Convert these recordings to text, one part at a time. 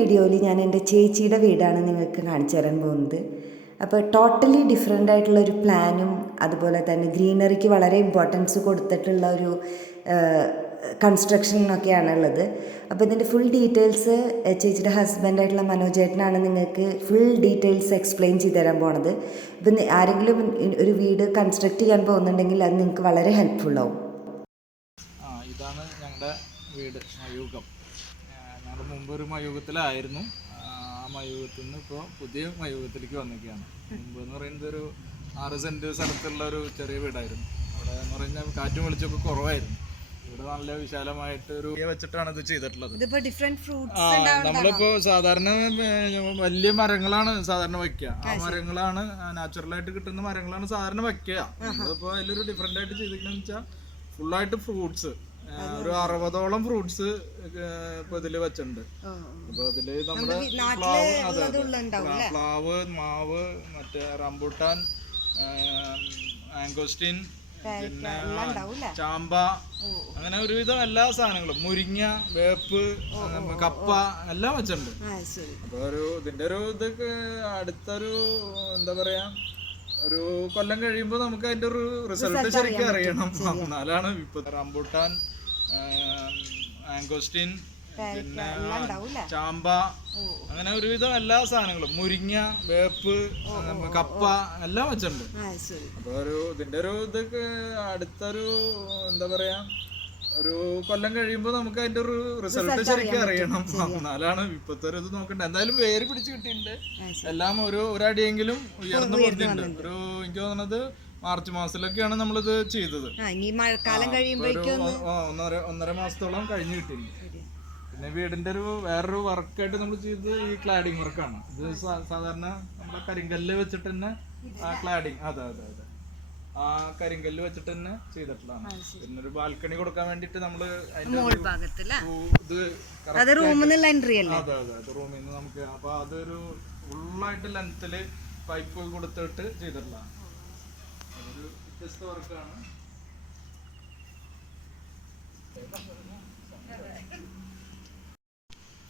വീഡിയോയിൽ ഞാൻ എൻ്റെ ചേച്ചിയുടെ വീടാണ് നിങ്ങൾക്ക് കാണിച്ചു തരാൻ പോകുന്നത്. അപ്പോൾ ടോട്ടലി ഡിഫറെൻ്റ് ആയിട്ടുള്ളൊരു പ്ലാനും അതുപോലെ തന്നെ ഗ്രീനറിക്ക് വളരെ ഇമ്പോർട്ടൻസ് കൊടുത്തിട്ടുള്ള ഒരു കൺസ്ട്രക്ഷനൊക്കെയാണ് ഉള്ളത്. അപ്പോൾ ഇതിൻ്റെ ഫുൾ ഡീറ്റെയിൽസ് ചേച്ചിയുടെ ഹസ്ബൻഡായിട്ടുള്ള മനോജേട്ടനാണ് നിങ്ങൾക്ക് ഫുൾ ഡീറ്റെയിൽസ് എക്സ്പ്ലെയിൻ ചെയ്ത് തരാൻ പോണത്. ഇപ്പം ആരെങ്കിലും ഒരു വീട് കൺസ്ട്രക്ട് ചെയ്യാൻ പോകുന്നുണ്ടെങ്കിൽ അത് നിങ്ങൾക്ക് വളരെ ഹെൽപ്ഫുള്ളാവും. ഇതാണ് ഞങ്ങളുടെ വീട് മയൂഖം. ഞങ്ങളുടെ മുമ്പ് ഒരു മയൂഖത്തിലായിരുന്നു. ആ മയൂഖത്തിൽ നിന്ന് ഇപ്പോൾ പുതിയ മയൂഖത്തിലേക്ക് വന്നിരിക്കുകയാണ്. മുമ്പ് എന്ന് പറയുന്നത് ഒരു 6 സെൻറ്റ് സ്ഥലത്തുള്ള ഒരു ചെറിയ വീടായിരുന്നു. അവിടെ എന്ന് പറഞ്ഞാൽ കാറ്റും വെളിച്ചമൊക്കെ കുറവായിരുന്നു. ഇവിടെ നല്ല വിശാലമായിട്ട് ഒരു വെച്ചിട്ടാണ് ഇത് ചെയ്തിട്ടുള്ളത്. നമ്മളിപ്പോ സാധാരണ വലിയ മരങ്ങളാണ് സാധാരണ വയ്ക്കുക. ആ മരങ്ങളാണ് നാച്ചുറലായിട്ട് കിട്ടുന്ന മരങ്ങളാണ് സാധാരണ വയ്ക്കുക. അതിപ്പോ അതിലൊരു ഡിഫറെന്റ് ആയിട്ട് ചെയ്തിരിക്കണെന്ന് വെച്ചാൽ ഫുള്ളായിട്ട് ഫ്രൂട്ട്സ്, ഒരു 60ഓളം ഫ്രൂട്ട്സ് ഇപ്പൊ ഇതില് വെച്ചിട്ടുണ്ട്. അപ്പൊ ഇതില് നമ്മുടെ പ്ലാവ്, മാവ്, മറ്റേ റംബൂട്ടാൻ, ആംഗോസ്റ്റീൻ, പിന്നെ ചാമ്പ, അങ്ങനെ ഒരുവിധം എല്ലാ സാധനങ്ങളും, മുരിങ്ങ, വേപ്പ്, കപ്പ എല്ലാം വെച്ചിട്ടുണ്ട്. അപ്പൊ ഇതിന്റെ ഒരു ഇതൊക്കെ അടുത്തൊരു എന്താ പറയാ, ഒരു കൊല്ലം കഴിയുമ്പോ നമുക്ക് അതിന്റെ ഒരു റിസൾട്ട് ശരിക്കും അറിയണം. എന്നാലാണ് ഇപ്പൊ റംബൂട്ടാൻ, ആംഗോസ്റ്റീൻ, പിന്നെ ചാമ്പ, അങ്ങനെ ഒരുവിധം എല്ലാ സാധനങ്ങളും, മുരിങ്ങ, വേപ്പ്, കപ്പ എല്ലാം വെച്ചിട്ടുണ്ട്. അപ്പൊ ഇതിന്റെ ഒരു ഇതൊക്കെ അടുത്തൊരു എന്താ പറയാ, ഒരു കൊല്ലം കഴിയുമ്പോ നമുക്ക് അതിന്റെ ഒരു റിസൾട്ട് ശരിക്കും അറിയണം. എന്നാലാണ് ഇപ്പത്തെ ഒരു ഇത് നോക്കണ്ടേ. എന്തായാലും വേര് പിടിച്ച് കിട്ടിയിട്ടുണ്ട്. എല്ലാം ഒരടിയെങ്കിലും ഉയർന്നു പോയിട്ടുണ്ട്. എനിക്ക് തോന്നുന്നത് മാർച്ച് മാസത്തിലൊക്കെയാണ് നമ്മളിത് ചെയ്തത്. ഒന്നര മാസത്തോളം കഴിഞ്ഞു കിട്ടിയിട്ടുണ്ട്. പിന്നെ വീടിന്റെ വേറൊരു വർക്കായിട്ട് നമ്മൾ ചെയ്തത് ഈ ക്ലാഡിങ് വർക്കാണ്. ഇത് സാധാരണ നമ്മുടെ കരിങ്കല്ല് വെച്ചിട്ട് തന്നെ ക്ലാഡിങ്, അതെ, ആ കരിങ്കല്ല് വെച്ചിട്ട് തന്നെ ചെയ്തിട്ടുള്ളതാണ്. പിന്നെ ഒരു ബാൽക്കണി കൊടുക്കാൻ വേണ്ടിട്ട് നമ്മള് അതെ റൂമിൽ നിന്ന് നമുക്ക്, അപ്പൊ അതൊരു ഫുള്ളായിട്ട് ലെങ്ത്തില് പൈപ്പ് കൊടുത്തിട്ട് ചെയ്തിട്ടുള്ളതാണ്. അതൊരു വ്യത്യസ്ത വർക്കാണ്.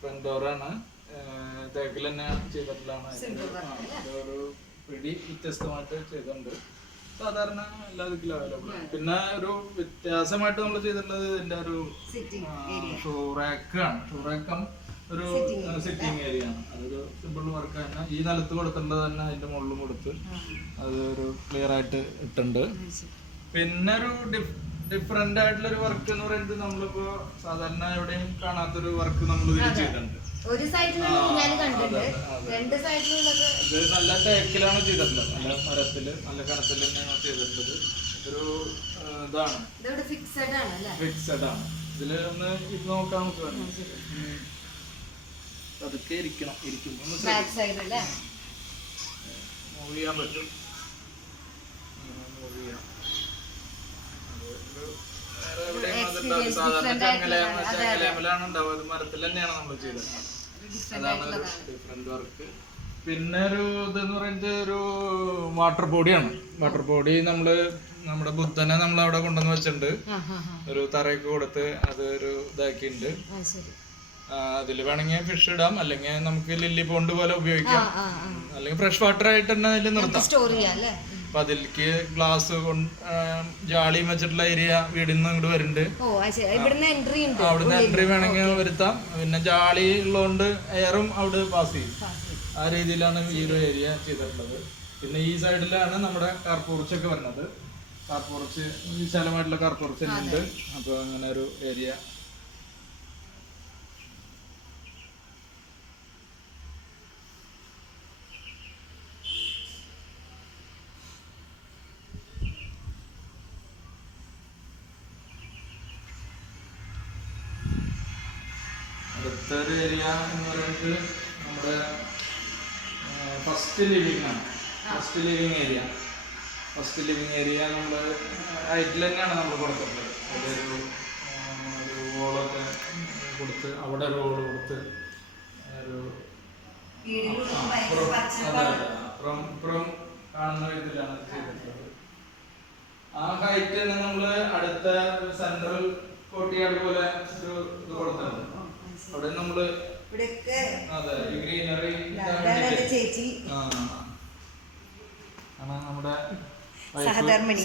ഫ്രണ്ട് ഡോറാണ്, തേക്കിൽ തന്നെ ചെയ്തിട്ടുള്ളതാണ്. ഒരു പിടി വ്യത്യസ്തമായിട്ട് ചെയ്തിട്ടുണ്ട്. സാധാരണ എല്ലാ ദിക്കിലും അവൈലബിൾ. പിന്നെ ഒരു വ്യത്യാസമായിട്ട് നമ്മൾ ചെയ്തിട്ടുള്ളത് ഇതിന്റെ ഒരു ഷൂറാക്കാണ്. ഷൂറാക്കം ഒരു സിറ്റിംഗ് ഏരിയ ആണ്. അതൊരു സിമ്പിൾ വർക്ക് തന്നെ. ഈ നിലത്ത് കൊടുത്തിട്ടുള്ളത് തന്നെ അതിന്റെ മുകളിലും കൊടുത്ത് അതൊരു ക്ലിയർ ആയിട്ട് ഇട്ടുണ്ട്. പിന്നെ ഒരു ഡിഫറെന്റ് ആയിട്ടുള്ള ഒരു വർക്ക് എന്ന് പറയുന്നത് നമ്മളിപ്പോ സാധാരണ എവിടെയും കാണാത്തൊരു വർക്ക് നമ്മൾ ഇതിൽ ചെയ്തിട്ടുണ്ട്. ഇത് നല്ല തേക്കിലാണ് ചെയ്തിട്ടുള്ളത്. നല്ല മരത്തില്, നല്ല കനത്തില് തന്നെയാണ് ചെയ്തിട്ടുള്ളത്. ഒരു ഇതാണ് ഫിക്സഡ് ആണ്. ഇതില് ഒന്ന് ഇത് നോക്കാൻ നമുക്ക് അതൊക്കെ ഇരിക്കുമ്പോ മൂവ് ചെയ്യാൻ പറ്റും. സാധാരണ ചങ്ങലയാണ് ഉണ്ടാവുക. അത് മരത്തിൽ തന്നെയാണ് നമ്മൾ ചെയ്തത്. അതാണ് ഡിഫറെന്റ് വർക്ക്. പിന്നെ ഒരു ഇതെന്ന് പറയുന്നത് ഒരു വാട്ടർ ബോഡിയാണ്. വാട്ടർ ബോഡി നമ്മുടെ ബുദ്ധനെ നമ്മൾ അവിടെ കൊണ്ടുവന്ന് വെച്ചിട്ടുണ്ട്. ഒരു തറയൊക്കെ കൊടുത്ത് അത് ഒരു ഇതാക്കിയിട്ടുണ്ട്. അതിൽ വേണമെങ്കിൽ ഫിഷ് ഇടാം, അല്ലെങ്കിൽ നമുക്ക് ലില്ലി പോണ്ട് പോലെ ഉപയോഗിക്കാം, അല്ലെങ്കിൽ ഫ്രഷ് വാട്ടർ ആയിട്ട് തന്നെ അതിൽ നിർത്താം. അപ്പൊ അതിലേക്ക് ഗ്ലാസ് ജാളിയും വെച്ചിട്ടുള്ള ഏരിയ വീടിൽ നിന്ന് ഇങ്ങോട്ട് വരുന്നുണ്ട്. അവിടുന്ന് എൻട്രി വേണമെങ്കിൽ വരുത്താം. പിന്നെ ജാളി ഉള്ളതുകൊണ്ട് എയറും അവിടെ പാസ് ചെയ്യും. ആ രീതിയിലാണ് ഈ ഒരു ഏരിയ ചെയ്തിട്ടുള്ളത്. പിന്നെ ഈ സൈഡിലാണ് നമ്മുടെ കാർപോർച്ചൊക്കെ വരുന്നത്. കാർപോർച്ച് വിശാലമായിട്ടുള്ള കാർപോർച്ച് ഉണ്ട്. അപ്പൊ അങ്ങനെ ഒരു ഏരിയ. അടുത്തൊരു ഏരിയ എന്ന് പറയുന്നത് നമ്മുടെ ഫസ്റ്റ് ലിവിംഗ് ആണ്. ഫസ്റ്റ് ലിവിംഗ് ഏരിയ നമ്മൾ ഹൈറ്റിൽ തന്നെയാണ് നമ്മൾ കൊടുത്തിട്ടുള്ളത്. ഒരു വോളൊക്കെ കൊടുത്ത്, അവിടെ ഒരു വോള് കൊടുത്ത്, ഒരു അപ്പുറം കാണുന്ന വിധത്തിലാണ് ചെയ്തിട്ടുള്ളത്. ആ ഹൈറ്റ് തന്നെ നമ്മൾ അടുത്ത സെൻട്രൽ കോട്ടിയാട് പോലെ ഒരു ഇത് കൊടുത്തിട്ടുണ്ട്. അവിടെ നമ്മള് ഇവിടെയൊക്കെ അതെ ഈ ഗ്രീനറി ചേച്ചി ആണ് നമ്മുടെ സഹധർമ്മിണി.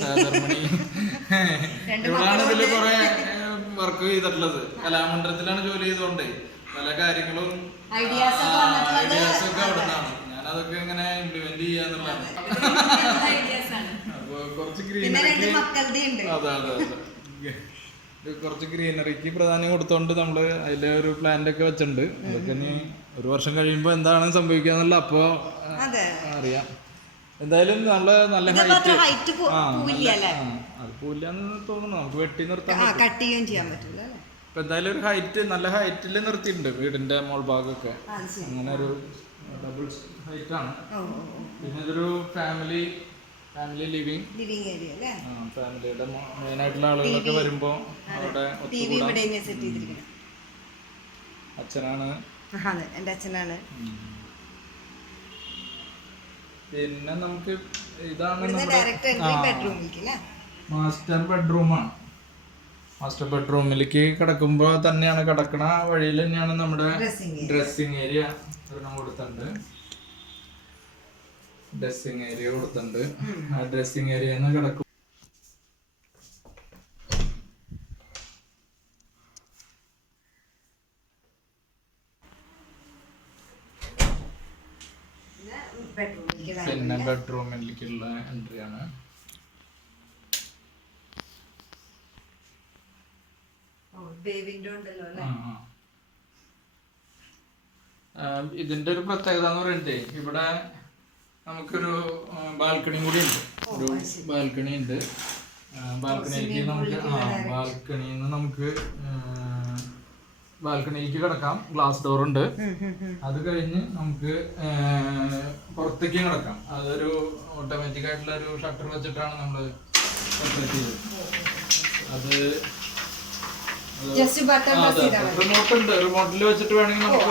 ഇവളാണ് ഇതില് കുറെ വർക്ക് ചെയ്തിട്ടുള്ളത്. കലാമണ്ഡലത്തിലാണ് ജോലി ചെയ്തോണ്ടേ പല കാര്യങ്ങളും ഐഡിയാസ് ഒക്കെ അവിടെ നിന്നാണ്. ഞാനതൊക്കെ ഇങ്ങനെ ഇംപ്ലിമെന്റ് ചെയ്യാന്നുള്ളതാണ്. അപ്പൊ കുറച്ച് ഗ്രീനറിക്ക് അതെ അതെ അതെ കുറച്ച് ഗ്രീനറിക്ക് പ്രാധാന്യം കൊടുത്തോണ്ട് നമ്മള് അതിലെ ഒരു പ്ലാന്റ് ഒക്കെ വെച്ചിട്ടുണ്ട്. അതൊക്കെ ഇനി ഒരു വർഷം കഴിയുമ്പോ എന്താണ് സംഭവിക്കാന്നുള്ള അപ്പൊ അറിയാം. എന്തായാലും നമ്മള് നല്ല ഹൈറ്റ് അത് പോവില്ലാന്ന് തോന്നുന്നു. നമുക്ക് വെട്ടി നിർത്താൻ ഇപ്പൊ എന്തായാലും ഒരു ഹൈറ്റ് നല്ല ഹൈറ്റിൽ നിർത്തിയിട്ടുണ്ട് വീടിന്റെ മോൾ ഭാഗമൊക്കെ. അങ്ങനെ ഒരു ഡബിൾ ഹൈറ്റ് ആണ്. പിന്നെ ഇതൊരു ഫാമിലി ലിവിങ് ഏരിയ അല്ലേ. ഫാമിലിയുടെ മെയിൻ ആയിട്ടുള്ള ആളുകളൊക്കെ വരുമ്പോ അവിടെ അച്ഛനാണ്. എന്റെ അച്ഛനാണ്. പിന്നെ നമുക്ക് ഇതാണ് മാസ്റ്റർ ബെഡ്റൂമാണ്. മാസ്റ്റർ ബെഡ്റൂമിലേക്ക് കിടക്കുമ്പോ തന്നെയാണ് കിടക്കണ വഴിയിൽ തന്നെയാണ് നമ്മുടെ ഡ്രസ്സിങ് ഏരിയ കൊടുത്തിട്ടുണ്ട്. ആ ഡ്രസ്സിങ് ഏരിയ കിടക്കും. പിന്നെ ബെഡ്റൂമിലേക്കുള്ള എൻട്രി ആണ്. ഇതിന്റെ ഒരു പ്രത്യേകത എന്ന് പറയുന്നത് ഇവിടെ നമുക്കൊരു ബാൽക്കണി കൂടി ഉണ്ട്. ഒരു ബാൽക്കണി ഉണ്ട്. ബാൽക്കണിയിലേക്ക് നമുക്ക് ബാൽക്കണിയിലേക്ക് കിടക്കാം. ഗ്ലാസ് ഡോർ ഉണ്ട്. അത് കഴിഞ്ഞ് നമുക്ക് പുറത്തേക്ക് കിടക്കാം. അതൊരു ഓട്ടോമാറ്റിക് ആയിട്ടുള്ള ഒരു ഷട്ടർ വെച്ചിട്ടാണ് നമ്മൾ സെപ്പറേറ്റ് ചെയ്തത്. അത് റിമോട്ട് ഉണ്ട്. റിമോട്ടിൽ വെച്ചിട്ട് വേണമെങ്കിൽ നമുക്ക്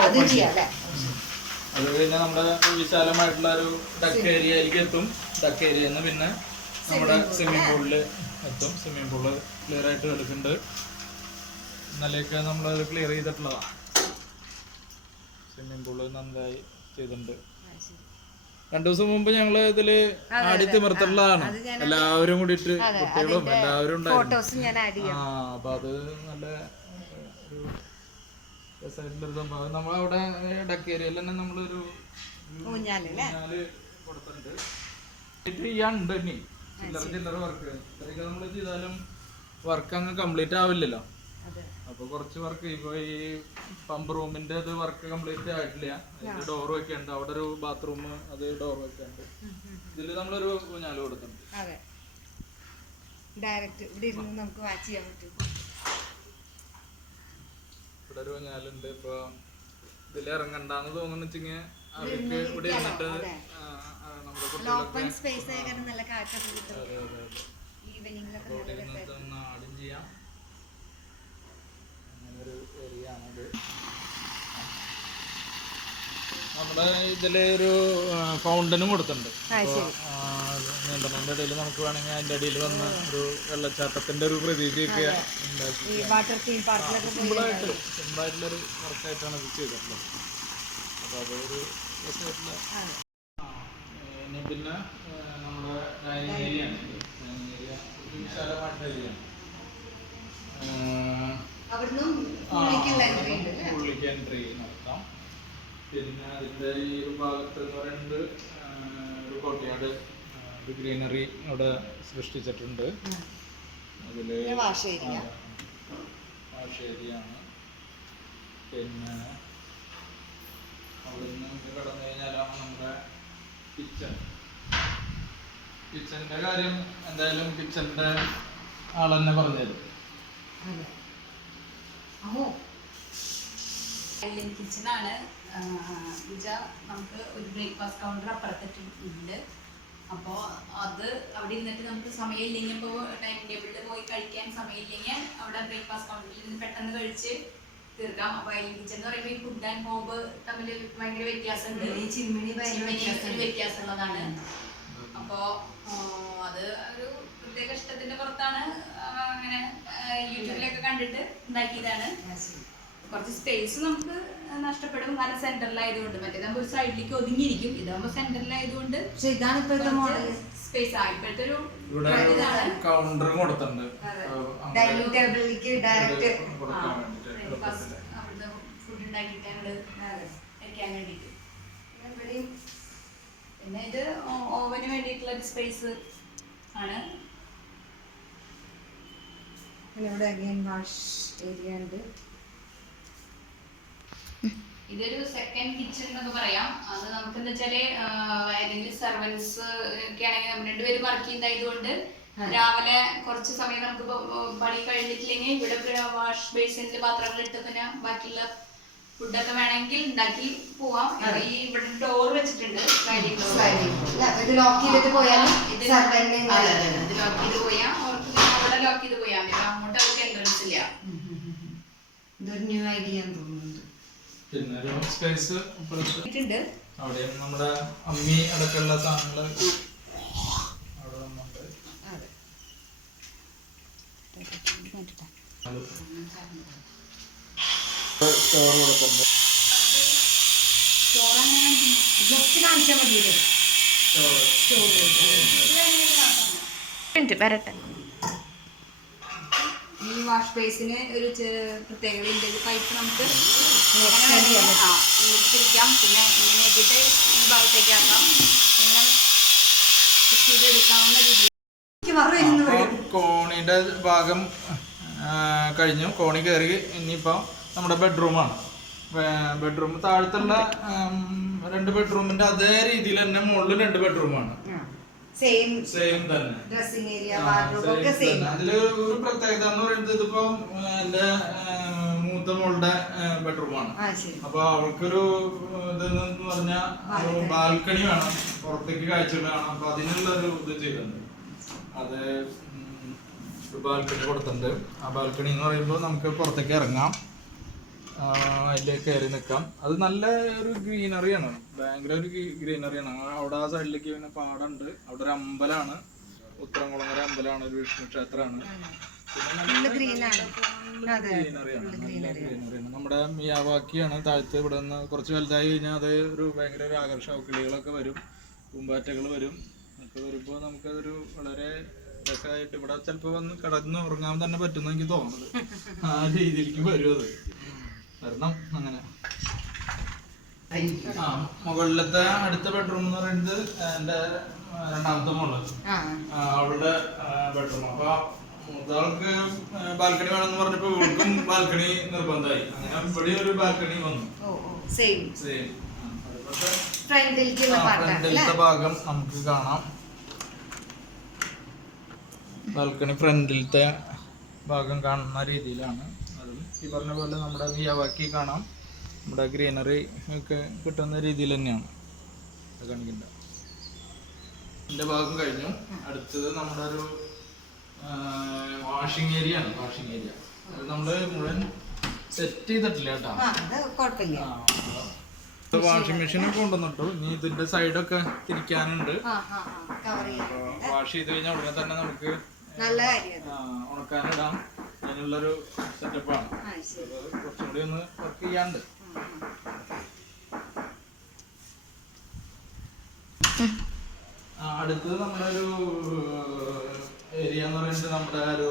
അത് കഴിഞ്ഞാൽ നമ്മുടെ വിശാലമായിട്ടുള്ള ഒരു ഡക്ക് ഏരിയയിലേക്ക് എത്തും. ഡക്ക് ഏരിയയിൽ നിന്ന് പിന്നെ നമ്മുടെ സ്വിമ്മിംഗ് പൂളിൽ എത്തും. സ്വിമ്മിംഗ് പൂള് ക്ലിയർ ആയിട്ട് എടുക്കുന്നുണ്ട്. ഇന്നലെയൊക്കെ നമ്മളത് ക്ലിയർ ചെയ്തിട്ടുള്ളതാണ്. സ്വിമ്മിംഗ് പൂള് നന്നായി ചെയ്തിട്ടുണ്ട്. 2 ദിവസം മുമ്പ് ഞങ്ങള് ഇതില് ആടി തിമിർത്തുള്ളതാണ്. എല്ലാവരും കൂടിയിട്ട് കുട്ടികളും എല്ലാവരും ഉണ്ടായിരുന്നു. അപ്പൊ അത് നല്ല ഒരു രസമായിട്ടുള്ളൊരു സംഭവം. നമ്മളവിടെ ഡക്ക് ഏരിയയിൽ തന്നെ നമ്മളൊരു ഊഞ്ഞാല് കൊടുത്തിട്ടുണ്ട്. ചെയ്യാനുണ്ട് ഇനി ചില്ലറ വർക്ക്. ഇത്രയൊക്കെ നമ്മൾ ചെയ്താലും വർക്ക് അങ്ങ് കംപ്ലീറ്റ് ആവില്ലല്ലോ. അപ്പൊ കുറച്ച് വർക്ക് ഇപ്പൊ ഈ പമ്പ് റൂമിന്റെ വർക്ക് കംപ്ലീറ്റ് ആയിട്ടില്ല. അതിന്റെ ഡോർ വെക്കുന്നുണ്ട്. അവിടെ ഒരു ബാത്റൂം അത് ഡോർ വെക്കുന്നുണ്ട്. ഇതില് നമ്മളൊരു ഊഞ്ഞാല് കൊടുത്തിട്ടുണ്ട്. ഇവിടെ ഒരു ഊഞ്ഞാലുണ്ട്. ഇപ്പൊ ഇതിൽ ഇറങ്ങണ്ടെന്ന് തോന്നുന്നുവെച്ചെങ്കിൽ അവർക്ക് ഇവിടെ ഇരുന്നിട്ട് നമ്മുടെ കുട്ടികളൊക്കെ ആടും ചെയ്യാം. അങ്ങനൊരു ഏരിയ ആണത്. നമ്മുടെ ഇതില് ഒരു ഫൗണ്ടനും കൊടുത്തിട്ടുണ്ട്. നീന്തലിന്റെ ഇടയിൽ നമുക്ക് വേണമെങ്കിൽ അതിന്റെ അടിയിൽ വന്ന് ഒരു വെള്ളച്ചാട്ടത്തിന്റെ ഒരു പ്രതീതിയൊക്കെ സിമ്പിളായിട്ടുള്ളൊരു വർക്കായിട്ടാണ് ഇത് ചെയ്തിട്ടുള്ളത്. അപ്പൊ അതൊരു രസമായിട്ടുള്ള. ഇനി പിന്നെ നമ്മുടെ ഡൈനിങ് ഏരിയ ആണ്. ഡൈനിങ് ഏരിയ വിശാലമായിട്ടുള്ള ഏരിയ ആണ്. ഉള്ളിലേക്ക് എൻട്രി നടത്താം. പിന്നെ അതിന്റെ ഈ ഒരു ഭാഗത്ത് എന്ന് പറയുന്നത് ഒരു കോട്ടയാട് ഒരു ഗ്രീനറി അവിടെ സൃഷ്ടിച്ചിട്ടുണ്ട്. അതില് വാഷ് ഏരിയയാണ്. പിന്നെ അവിടെ നിന്ന് കടന്നു കഴിഞ്ഞാലാണ് നമ്മുടെ കിച്ചന്റെ കാര്യം. എന്തായാലും കിച്ചന്റെ ആളെന്നെ പറഞ്ഞത് കിച്ചണാണ്. നമുക്ക് ഒരു ബ്രേക്ക്ഫാസ്റ്റ് കൗണ്ടർ അപ്പുറത്തിട്ടുണ്ട്. അപ്പോൾ അത് അവിടെ ഇരുന്നിട്ട് നമുക്ക് സമയമില്ലെങ്കിൽ, ഇപ്പോൾ ടൈം ടേബിളിൽ പോയി കഴിക്കാൻ സമയമില്ലെങ്കിൽ അവിടെ ബ്രേക്ക്ഫാസ്റ്റ് കൗണ്ടറിൽ നിന്ന് പെട്ടെന്ന് കഴിച്ച് തീർക്കാം. അപ്പോൾ ഐലിൻ കിച്ചൺ എന്ന് പറയുമ്പോൾ ഈ ഫുഡ് ആൻഡ് ഹോബ് തമ്മിൽ ഭയങ്കര വ്യത്യാസമുണ്ട്. വ്യത്യാസമുള്ളതാണ്. അപ്പോൾ അത് ഒരു പ്രത്യേക ഇഷ്ടത്തിന്റെ പുറത്താണ് അങ്ങനെ യൂട്യൂബിലൊക്കെ കണ്ടിട്ട് ഉണ്ടാക്കിയതാണ്. കുറച്ച് സ്പേസ് നമുക്ക് നഷ്ടപ്പെടും. കാരണം സെന്ററിലായതുകൊണ്ട് മറ്റേതാകുമ്പോൾ ഒരു സൈഡിലേക്ക് ഒതുങ്ങിയിരിക്കും. ഇതാകുമ്പോൾ സെന്ററിലായതുകൊണ്ട് പക്ഷെ ഇതാണ് ഇപ്പോഴത്തെ മോഡൽ സ്പേസ് ആ ഇപ്പോഴത്തെ ഒരു കൗണ്ടർ കൊടുത്തിട്ടുണ്ട് ഡൈനിങ് ടേബിളിലേക്ക് ഡയറക്റ്റ് അവിടുത്തെ ഫുഡ് ഉണ്ടാക്കിയിട്ട് അങ്ങോട്ട് കഴിക്കാൻ വേണ്ടിയിട്ട്. പിന്നെ ഇത് ഓവന് വേണ്ടിയിട്ടുള്ള ഒരു സ്പേസ് ആണ്. ഇവിടെ അഗൈൻ വാഷ് ഏരിയ ഉണ്ട്. ഇതൊരു സെക്കൻഡ് കിച്ചൺ എന്നൊക്കെ പറയാം. അത് നമുക്ക് എന്താ വെച്ചാല് ഏതെങ്കിലും സർവൻസ് ഒക്കെ ആണെങ്കിൽ നമ്മൾ രണ്ടുപേരും വർക്ക് ചെയ്യുന്നതായതുകൊണ്ട് രാവിലെ കുറച്ച് സമയം നമുക്ക് പണി കഴിഞ്ഞിട്ടില്ലെങ്കിൽ ഇവിടെ വാഷ് ബേസിനിൽ പാത്രങ്ങൾ ഇട്ട് പിന്നെ ബാക്കിയുള്ള ഫുഡൊക്കെ വേണമെങ്കിൽ ഉണ്ടാക്കി പോവാം. ഈ ഇവിടെ ഡോർ വെച്ചിട്ടുണ്ട്, സ്ലൈഡിംഗ് ഡോർ. ഇത് ലോക്ക് ചെയ്തിട്ട് പോയാൽ ഇത് ലോക്ക് ചെയ്ത് പോയാൽ അവിടെ ലോക്ക് ചെയ്ത് പോയാൽ മതി. അങ്ങോട്ട് അവർക്ക് എൻട്രൻസ് ഇല്ല. ഇതൊരു ന്യൂ ഐഡിയ തോന്നുന്നുണ്ട്. പിന്നെ ഒരു സ്പേസ് അവിടെ നമ്മുടെ അമ്മി അടക്കമുള്ള സാധനങ്ങൾ അവിടെ വന്നുണ്ട്. സ്റ്റോർ കൊടുക്കുന്നുണ്ട്. ജസ്റ്റ് കാണിച്ചാൽ മതിയല്ലേ വരട്ടെ. ഈ വാഷ് ബേസിന് ഒരു പ്രത്യേകതയുണ്ട്. പൈപ്പ് നമുക്ക് തിരിക്കാം, പിന്നെ ഇങ്ങനെ ആക്കിയിട്ട് ഈ ഭാഗത്തേക്ക് ആക്കാം, പിന്നെ എടുക്കാവുന്ന രീതിയിൽ. കോണിയുടെ ഭാഗം കഴിഞ്ഞു. കോണി കയറി ഇനിയിപ്പോൾ നമ്മുടെ ബെഡ്റൂമാണ്. ബെഡ്റൂം താഴത്തുള്ള 2 ബെഡ്റൂമിന്റെ അതേ രീതിയിൽ തന്നെ മുകളിൽ 2 ബെഡ്റൂമാണ്. സെയിം തന്നെ. ഡ്രസ്സിംഗ് ഏരിയ, വാർഡ്രോബ് ഒക്കെ സെയിം. അതില് ഒരു പ്രത്യേകത എന്ന് പറയുന്നത് ഇതിപ്പോ എന്റെ മൂത്ത മോളുടെ ബെഡ്റൂമാണ്. അപ്പൊ അവൾക്കൊരു ഇതെന്ന് പറഞ്ഞാൽ ബാൽക്കണി വേണം, പുറത്തേക്ക് കാഴ്ചകൾ വേണം. അപ്പൊ അതിനുള്ള ഒരു ഇത് ചെയ്തിട്ടുണ്ട്. അത് ബാൽക്കണി കൊടുത്തിട്ടുണ്ട്. ആ ബാൽക്കണി എന്ന് പറയുമ്പോൾ നമുക്ക് പുറത്തേക്ക് ഇറങ്ങാം, അതിലേക്ക് കയറി നിൽക്കാം. അത് നല്ല ഒരു ഗ്രീനറിയാണ്, ഭയങ്കര ഒരു ഗ്രീനറിയാണ്. അവിടെ ആ സൈഡിലേക്ക് പിന്നെ പാടമുണ്ട്. അവിടെ ഒരു അമ്പലമാണ്, ഉത്തരംകുളങ്ങര അമ്പലമാണ്, ഒരു വിഷ്ണു ക്ഷേത്രമാണ്. പിന്നെ ഗ്രീനറിയാണ്, നല്ല ഗ്രീനറിയാണ്. നമ്മുടെ മിയാവാക്കിയാണ് താഴത്ത്. ഇവിടെ നിന്ന് കുറച്ച് വലുതായി കഴിഞ്ഞാൽ അത് ഒരു ഭയങ്കര ഒരു ആകർഷക കിളികളൊക്കെ വരും, പൂമ്പാറ്റകൾ വരും. ഒക്കെ വരുമ്പോൾ നമുക്കതൊരു വളരെ രസമായിട്ട് ഇവിടെ ചിലപ്പോൾ വന്ന് കിടന്ന് ഉറങ്ങാൻ തന്നെ പറ്റുന്ന എനിക്ക് തോന്നുന്നത്. ആ രീതിയിലേക്ക് വരും അത് വരണം. അങ്ങനെ മുകളിലത്തെ അടുത്ത ബെഡ്റൂം എന്ന് പറയുന്നത് എന്റെ രണ്ടാമത്തെ മോള്, അവളുടെ ബെഡ്റൂം. അപ്പൊ മൂത്താൾക്ക് ബാൽക്കണി വേണമെന്ന് പറഞ്ഞപ്പോ ഇവൾക്കും ബാൽക്കണി നിർബന്ധമായി. അങ്ങനെ ഇവിടെ ഒരു ബാൽക്കണി വന്നു. ഫ്രണ്ടിലത്തെ ഭാഗം നമുക്ക് കാണാം. ബാൽക്കണി ഫ്രണ്ടിലത്തെ ഭാഗം കാണുന്ന രീതിയിലാണ്. അതും ഈ പറഞ്ഞ പോലെ നമ്മുടെ മിയാവാക്കി കാണാം, നമ്മുടെ ഗ്രീനറി ഒക്കെ കിട്ടുന്ന രീതിയിൽ തന്നെയാണ് കാണിക്കേണ്ടത്. ഇതിൻ്റെ ഭാഗം കഴിഞ്ഞു. അടുത്തത് നമ്മുടെ ഒരു വാഷിംഗ് ഏരിയ ആണ്. വാഷിംഗ് ഏരിയ അത് നമ്മൾ മുഴുവൻ സെറ്റ് ചെയ്തിട്ടില്ല കേട്ടോ. വാഷിംഗ് മെഷീനൊക്കെ കൊണ്ടുവന്നിട്ടു. ഇനി ഇതിന്റെ സൈഡൊക്കെ തിരിക്കാനുണ്ട്. വാഷ് ചെയ്ത് കഴിഞ്ഞാൽ ഉടനെ തന്നെ നമുക്ക് ഉണക്കാനിടാം. അതിനുള്ളൊരു സെറ്റപ്പാണ്. കുറച്ചും കൂടി ഒന്ന് വർക്ക് ചെയ്യാണ്ട്. അടുത്തത് നമ്മുടെ ഒരു ഏരിയ എന്ന് പറയുന്നത് നമ്മുടെ ഒരു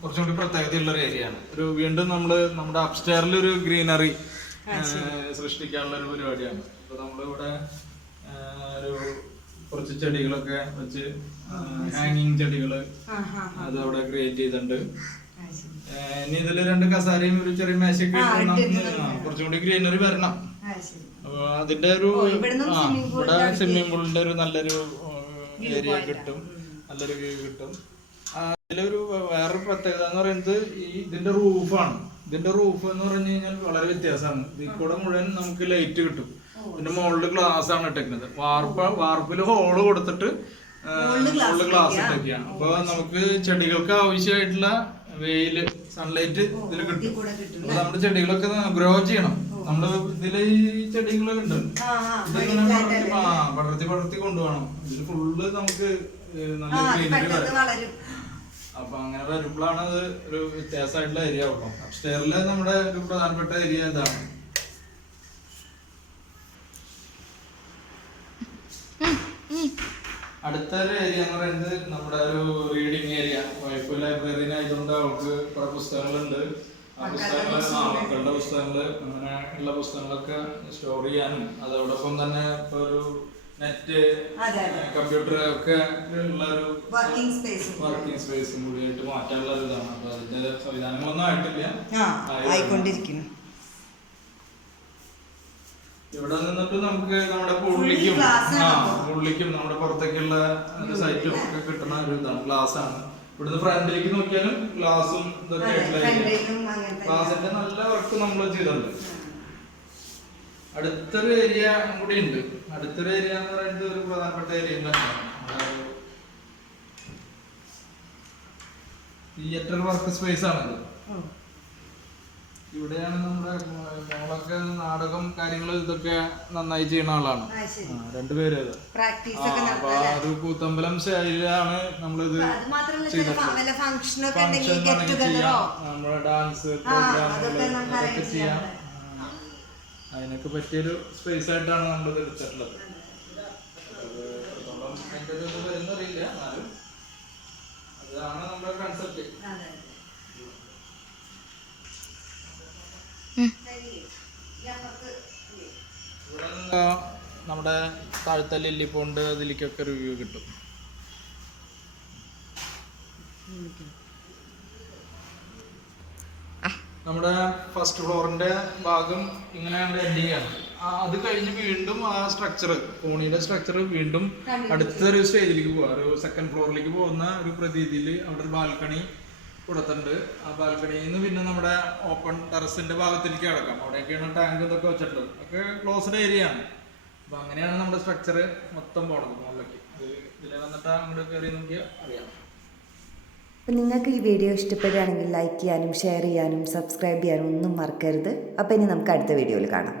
കുറച്ചും കൂടി പ്രത്യേകതയുള്ള ഒരു ഏരിയ ആണ്. ഒരു വീണ്ടും നമ്മുടെ അപ്സ്റ്റെയറിൽ ഒരു ഗ്രീനറി സൃഷ്ടിക്കാനുള്ള ഒരു പരിപാടിയാണ്. അപ്പൊ നമ്മളിവിടെ ഒരു കുറച്ച് ചെടികളൊക്കെ വെച്ച് ഹാങ്ങിങ് ചെടികള് അത് അവിടെ ക്രിയേറ്റ് ചെയ്തിട്ടുണ്ട്. ഇനി ഇതില് 2 കസാരയും ഒരു ചെറിയ മേശയൊക്കെ കുറച്ചും കൂടി ഗ്രീനറി വരണം. അപ്പൊ അതിന്റെ ഒരു ഇവിടെ സ്വിമ്മിംഗ് പൂളിന്റെ ഒരു നല്ലൊരു ഏരിയ കിട്ടും, നല്ലൊരു വ്യൂ കിട്ടും. അതിലൊരു വേറൊരു പ്രത്യേകത എന്ന് പറയുന്നത് ഇതിന്റെ റൂഫാണ്. ഇതിന്റെ റൂഫ് എന്ന് പറഞ്ഞു കഴിഞ്ഞാൽ വളരെ വ്യത്യാസമാണ്. ഇതിൽ കൂടെ മുഴുവൻ നമുക്ക് ലൈറ്റ് കിട്ടും. ഇതിന്റെ മുകളിൽ ഗ്ലാസ് ആണ് ഇട്ടേക്കുന്നത്. വാർപ്പില് ഹോള് കൊടുത്തിട്ട് മുകളിൽ ഗ്ലാസ് ഇട്ടൊക്കെയാണ്. അപ്പൊ നമുക്ക് ചെടികൾക്ക് ആവശ്യമായിട്ടുള്ള വെയില്, സൺലൈറ്റ് ഇതിൽ കിട്ടും. അപ്പൊ നമ്മുടെ ചെടികളൊക്കെ ഗ്രോ ചെയ്യണം. നമ്മള് ഇതില് ഈ ചെടികളൊക്കെ ഉണ്ട്, ഇതിങ്ങനെ പടർത്തി കൊണ്ടുപോകണം. ഇതിൽ ഫുള്ള് നമുക്ക് നല്ല ഗ്രീനറി വരും. അപ്പൊ അങ്ങനെ വരുമ്പോഴാണ് അത് ഒരു വ്യത്യാസമായിട്ടുള്ള ഏരിയ ആവും. അപ്സ്റ്റെയറില് നമ്മുടെ ഒരു പ്രധാനപ്പെട്ട ഏരിയ ഇതാണ്. അടുത്തൊരു ഏരിയ എന്ന് പറയുന്നത് നമ്മുടെ ഒരു റീഡിങ് ഏരിയ. വൈഫ് ലൈബ്രറിയൻ ആയതുകൊണ്ട് അവൾക്ക് കുറെ പുസ്തകങ്ങളുണ്ട്. ആ പുസ്തകങ്ങൾ മക്കളുടെ പുസ്തകങ്ങള് അങ്ങനെ ഉള്ള പുസ്തകങ്ങളൊക്കെ സ്റ്റോർ ചെയ്യാനും അതോടൊപ്പം തന്നെ ഇപ്പൊ ഒരു നെറ്റ് കമ്പ്യൂട്ടർ ഒക്കെ ഉള്ള ഒരു വർക്കിംഗ് സ്പേസും കൂടിയായിട്ട് മാറ്റാനുള്ള ഒരു ഇതാണ്. അപ്പൊ അതിന്റെ സംവിധാനങ്ങളൊന്നും ആയിട്ടില്ല, ആയിക്കൊണ്ടിരിക്കുന്നു. ഇവിടെ നിന്നിട്ട് നമുക്ക് നമ്മുടെ ഉള്ളിലേക്കും നമ്മുടെ പുറത്തേക്കുള്ള സൈറ്റും ഒക്കെ കിട്ടുന്ന ഒരു ഇതാണ്. ഗ്ലാസ് ആണ്. ഇവിടുന്ന് ഫ്രണ്ടിലേക്ക് നോക്കിയാലും ഗ്ലാസും ഇതൊക്കെ ഗ്ലാസിന്റെ നല്ല വർക്ക് നമ്മൾ ചെയ്തിട്ടുണ്ട്. അടുത്തൊരു ഏരിയ കൂടി ഉണ്ട്. അടുത്തൊരു ഏരിയ എന്ന് പറയുന്നത് ഒരു പ്രധാനപ്പെട്ട ഏരിയ തന്നെയാണ്. തിയേറ്റർ വർക്ക് സ്പേസ് ആണത്. ഇവിടെയാണ് നമ്മുടെ മോളൊക്കെ നാടകം കാര്യങ്ങൾ ഇതൊക്കെ നന്നായി ചെയ്യുന്ന ആളാണ്. രണ്ടുപേരും അപ്പൊ ഒരു കൂത്തമ്പലം ശൈലിയിലാണ് നമ്മളിത് ചെയ്തിട്ടുള്ളത്. ഫംഗ്ഷൻ നമ്മുടെ ഡാൻസ് പ്രോഗ്രാമുകൾ അതൊക്കെ ചെയ്യാം. അതിനൊക്കെ പറ്റിയൊരു സ്പേസ് ആയിട്ടാണ് നമ്മളിത് എടുത്തിട്ടുള്ളത്. എത്രത്തോളം അതിൻ്റെ ഒരു ഇത് വരുന്നറിയില്ല, എന്നാലും അതാണ് നമ്മുടെ കൺസെപ്റ്റ്. നമ്മുടെ താഴത്തെ ലില്ലിപ്പോണ്ട് അതിലേക്കൊക്കെ റിവ്യൂ കിട്ടും. നമ്മുടെ ഫസ്റ്റ് ഫ്ലോറിന്റെ ഭാഗം ഇങ്ങനെയാണ് എൻഡിങ് ആണ്. അത് കഴിഞ്ഞ് വീണ്ടും ആ സ്ട്രക്ചർ, കോണിയുടെ സ്ട്രക്ചർ വീണ്ടും അടുത്തൊരു സ്റ്റേജിലേക്ക് പോവാ. ഒരു സെക്കൻഡ് ഫ്ലോറിലേക്ക് പോകുന്ന ഒരു പ്രതീതിയിൽ അവിടെ ഒരു ബാൽക്കണി കൊടുത്തിട്ടുണ്ട്. ആ ബാൽക്കണിയിൽ നിന്ന് പിന്നെ നമ്മുടെ ഓപ്പൺ ടെറസിന്റെ ഭാഗത്തേക്ക് കിടക്കാം. അവിടെയൊക്കെയാണ് ടാങ്ക് ഇതൊക്കെ വെച്ചിട്ടുള്ളത്. ഒക്കെ ക്ലോസ്ഡ് ഏരിയ ആണ്. അപ്പൊ അങ്ങനെയാണ് നമ്മുടെ സ്ട്രക്ചർ മൊത്തം പോണത് മുകളിലേക്ക്. ഇതിൽ വന്നിട്ട് അങ്ങോട്ട് കയറി നോക്കിയാൽ അറിയാം. അപ്പം നിങ്ങൾക്ക് ഈ വീഡിയോ ഇഷ്ടപ്പെടുകയാണെങ്കിൽ ലൈക്ക് ചെയ്യാനും ഷെയർ ചെയ്യാനും സബ്സ്ക്രൈബ് ചെയ്യാനും ഒന്നും മറക്കരുത്. അപ്പോൾ ഇനി നമുക്ക് അടുത്ത വീഡിയോയിൽ കാണാം.